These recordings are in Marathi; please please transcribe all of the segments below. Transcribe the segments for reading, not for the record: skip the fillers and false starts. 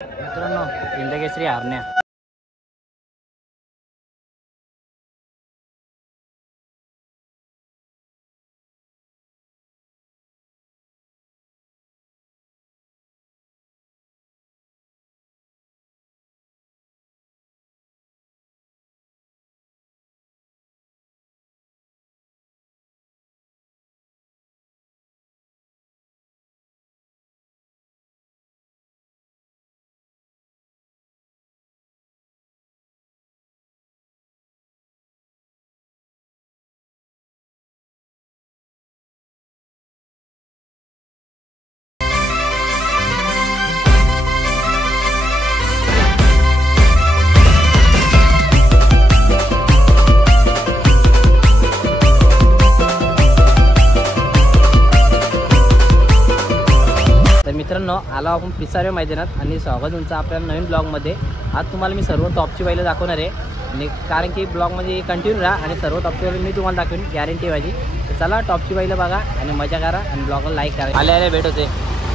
मित्रांनो हिंदकेसरी हरण्या मित्रांनो आलो आपण पिसारे मैदानात आणि स्वागत तुमचं आपल्या नवीन ब्लॉगमध्ये। आज तुम्हाला मी सर्व टॉपची बैलं दाखवणार आहे आणि कारण की ब्लॉगमध्ये कंटिन्यू राहा आणि सर्व टॉपची बैलं मी तुम्हाला दाखवेन गॅरंटी माझी। तर चला टॉपची बैलं बघा आणि मजा करा आणि ब्लॉगला लाईक करा। आले भेट होते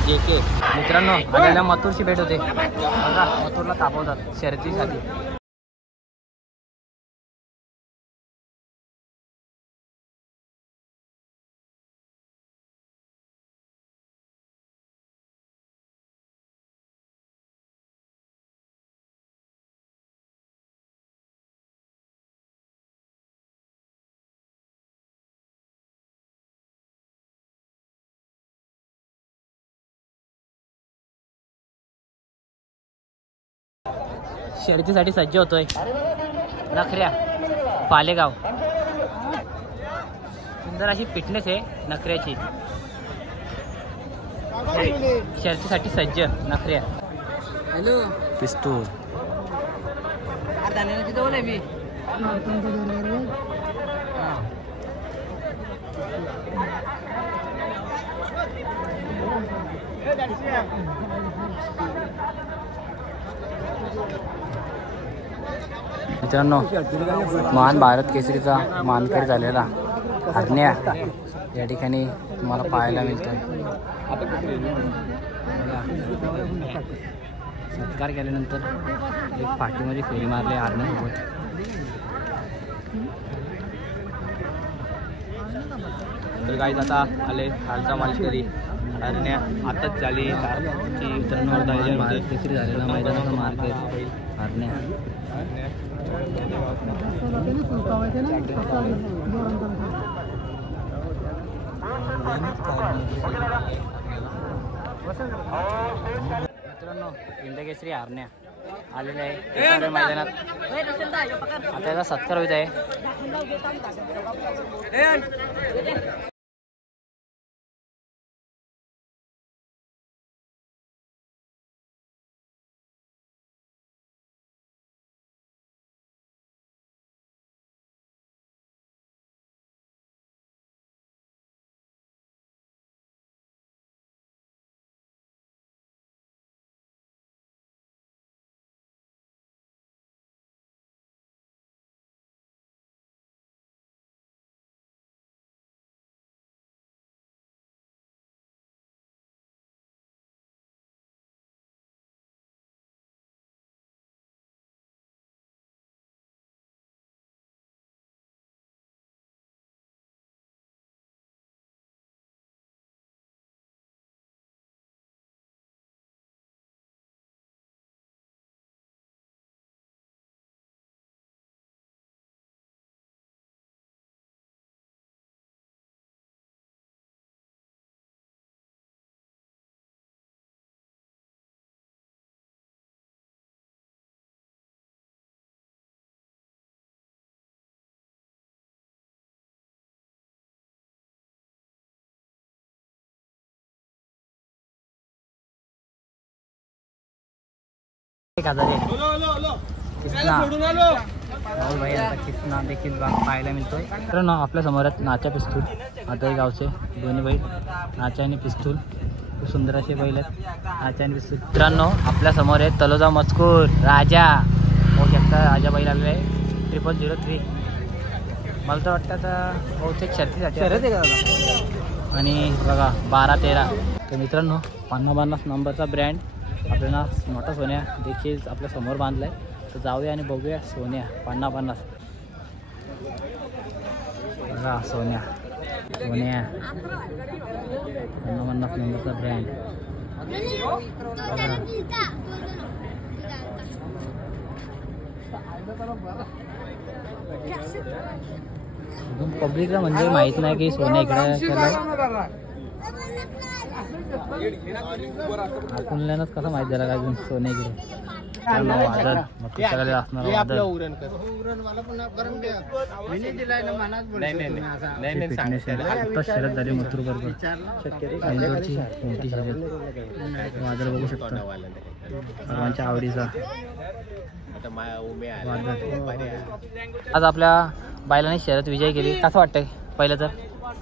JK मित्रांनो, आलेल्या मथुरची भेट होते बघा, मथुरला तापवतात शर्यतीसाठी। शर्यतीसाठी सज्ज होतोय नखऱ्या पालेगाव। सुंदर अशी फिटनेस आहे नखऱ्याची, शर्यतीसाठी सज्ज नखऱ्या। हॅलो पिस्तूल मी मित्रांनो महान भारत केसरीचा मानकरी झालेला हरण्या या ठिकाणी तुम्हाला पाहायला मिळतोय। सत्कार केल्यानंतर एक पाठीमध्ये फेरी मारली हरण्यासोबत। तर काही आता आले खालचा मालकरी हरण्या आताच झाली केसरी झालेला मैदानाचा मार्केट हरण्या। मित्रांनो हिंदकेसरी हरण्या आलेले आहे मैदानात, आता याचा सत्कार होत आहे। किसना देखील पाहायला मिळतोय। मित्रांनो आपल्या समोर नाचा पिस्तूल, आता हे गावचे दोन्ही बैल नाचा आणि पिस्तूल, खूप सुंदर असे बैल आहेत नाचा आणि पिस्तूल। मित्रांनो आपल्या समोर आहे तलोजा मजकूर राजा, होऊ शकता राजा बैल आलेला आहे 0003। मला तर वाटतं बहुतेक शर्यतीसाठी आणि बघा 12-13। तर मित्रांनो 50 नंबरचा ब्रँड आपल्याला मोठा सोन्या देखील आपल्या समोर बांधलाय. तर जाऊया आणि बघूया सोन्या 50-50. बघा सोन्या 50-50 नंबरचा ब्रँड. पब्लिकला म्हणजे माहित नाही की सोन्या इकडे आपल्यालाच कसं माहित झालं का अजून सोन्या इकडे. शर्यत झाली मथुर बरोबर कोणती शर्यत वादळ बघू शकता सर्वांच्या आवडीचा. आज आपल्या बायलाने शर्यत विजय केली. कसं वाटतंय? पहिलं तर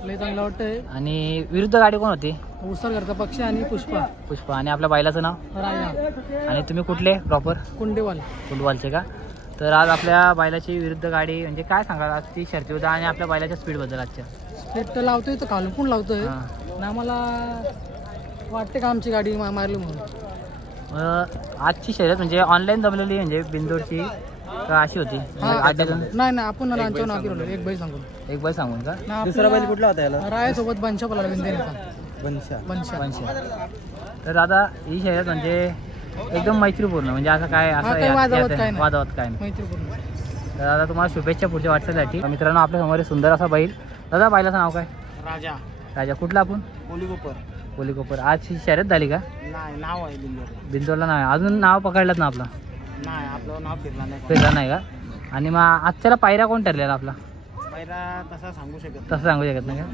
लय चांगलं वाटतंय. आणि विरुद्ध गाडी कोण होती? उसरगडचा पक्ष आणि पुष्पा. आणि आपल्या बायलाचं नाव राजा. आणि तुम्ही कुठले प्रॉपर? कुंडवालचे का? तर आज आपल्या बायलाची विरुद्ध गाडी म्हणजे काय सांगाल आज ती शर्यतीबद्दल आणि आपल्या बायलाच्या स्पीडबद्दल? आजच्या स्पीड तर लावतोय तर खालून पण लावतोय ना. आम्हाला वाटते का आमची गाडी मारली म्हणून. आजची शर्यत म्हणजे ऑनलाईन जमलेली म्हणजे बिंदोडची का अशी होती? नाही आपण एक बैल सांगून का? दुसरा बैल कुठला होता याला? रायासोबत बनशा पळाला. तर दादा ही शर्यत म्हणजे एकदम मैत्रीपूर्ण म्हणजे असं काय असं वादावत काय मैत्रीपूर्ण. तर दादा तुम्हाला शुभेच्छा पुढच्या वाटचालीसाठी. मित्रांनो आपल्या समोर सुंदर असा बैल. दादा बैलाचं नाव काय? राजा. कुठला आपण? कोलीकोपर. आज ही शर्यत झाली का? नाही, नाव आहे बिंदोडला. नाही अजून नाव पकडलं ना आपलं? नाही, आपलं नाव फिरला नाही का? आणि मग आजच्याला पायरा कोण ठरलेला आपला? पायरा तसं सांगू शकत नाही का?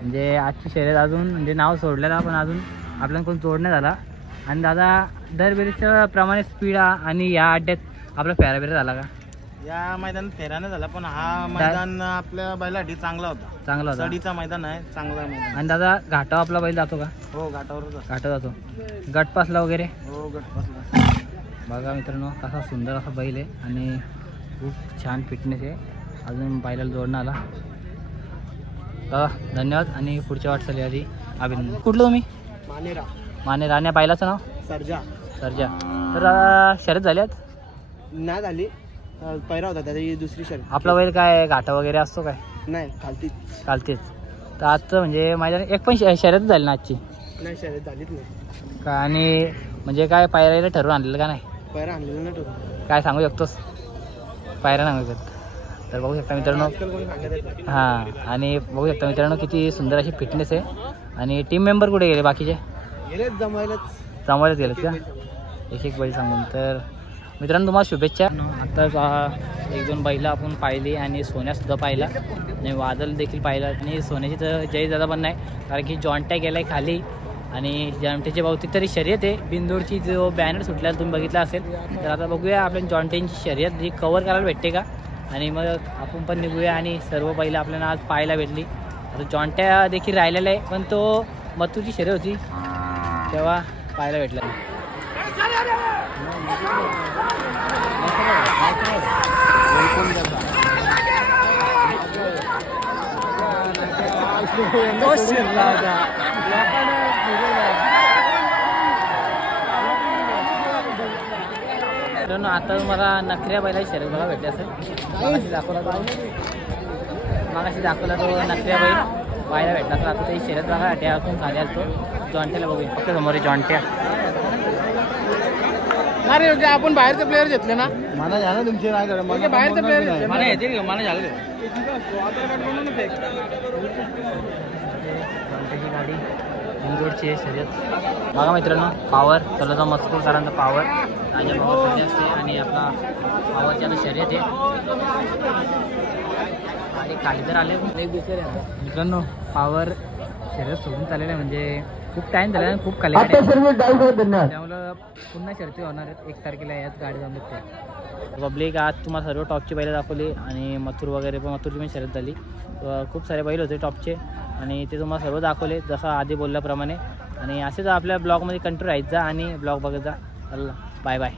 म्हणजे आजची शर्यत अजून म्हणजे नाव सोडलेला पण अजून आपल्याला कोण जोडण्यात आला. आणि दादा दरवेळेच्या प्रमाणे स्पीड आणि या अड्ड्यात आपला फेरा झाला का? या मैदानात फेरा नाही झाला पण हा मैदान आपल्या बैलासाठी चांगला होता. सडीचा मैदान आहे, चांगला मैदान. आणि दादा घाटावर आपला बैल जातो का? हो, घाटावर जातो. गटपासला वगैरे? हो, गटपासला. बघा मित्रांनो कसा सुंदर असा बैल आहे आणि खूप छान फिटनेस आहे. अजून बैलाला जोडणं आला. धन्यवाद आणि पुढच्या वाटचालीसाठी अभिनंदन. कुठलं तुम्ही? मानेरा. आणि बैलाचं नाव? सर्जा. तर शर्यत झाल्यात? नाही झाली, पैरा होता त्याची दुसरी शर्यत. आपला बैल काय घाटा वगैरे असतो काय? नाही, चालतेच. तर आजचं म्हणजे माझ्या एक पण शर्यत झाली ना आजची? नाही, शर्यत झालीच नाही का? आणि म्हणजे काय पायऱ्याला ठरवून आणलेलं का? नाही पायरा आणलेलं नाही ठरवून. काय सांगू शकतोस? पायऱ्या सांगू शकत. तर बघू शकता मित्रांनो. आणि बघू शकता मित्रांनो किती सुंदर अशी फिटनेस आहे. आणि टीम मेंबर कुठे गेले बाकीचे? जमवायलाच गेलेत का? एक बैल सांगून. तर मित्रांनो तुम्हाला शुभेच्छा. आत्ताच 1-2 बैलं आपण पाहिली आणि सोन्यासुद्धा पाहिला आणि वादळ देखील पाहिला. आणि सोन्याची तर जय दादा पण नाही कारण की जॉन्ट्या गेलाय खाली. आणि जॉन्टेच्या बहुतेक तरी शर्यत आहे. बिंदोडची जो बॅनर सुटल्याला तुम्ही बघितला असेल. तर आता बघूया आपल्या जॉन्टेंची शर्यत जी कवर करायला भेटते का. आणि मग आपण पण निघूया. आणि सर्व बैलं आपल्याला आज पाहायला भेटली. आता जॉन्ट्या देखील राहिलेला आहे पण तो मथुरची शर्यत होती तेव्हा पाहायला भेटला. आता तुम्हाला नखऱ्या बैलाची शर्यत बघा भेटली असेल. मागाशी दाखवला तो नखऱ्या बैल पाहायला भेटला असेल. आता ते शर्यत बघा अट्यातून खाली आलतो. जॉन्ट्याला बघूया फक्त समोर जॉन्ट्या. अरे आपण बाहेरचे प्लेयर घेतले ना. मला झालं तुमचे नाही बाहेरचे प्लेयर घेतले मला येते का? मला झालं गाडी इंदोरची शर्यत बघा मित्रांनो. पावर चला मजकूर करांचा पावर राजा पावर असते आणि आपला पावरची आता शर्यत आहे. आणि खाली तर आले मित्रांनो. पावर शर्यत सोडून चाललेलं आहे म्हणजे खूप टाइम झाला खूप खाली त्यामुळं पुन्हा शर्यती होणार आहेत 1 तारखेला. याच गाडी जाऊन त्या पब्लिक. आज तुम्हाला सर्व टॉपची बैलं दाखवली आणि मथुर वगैरे पण मथुरची पण शर्यत झाली. खूप सारे बैल होते टॉपचे आणि ते तुम्हाला सर्व दाखवले जसं आधी बोलल्याप्रमाणे. आणि असेच आपल्या ब्लॉगमध्ये कंटिन्यू राहायचा आणि ब्लॉग बघत जा. Bye bye.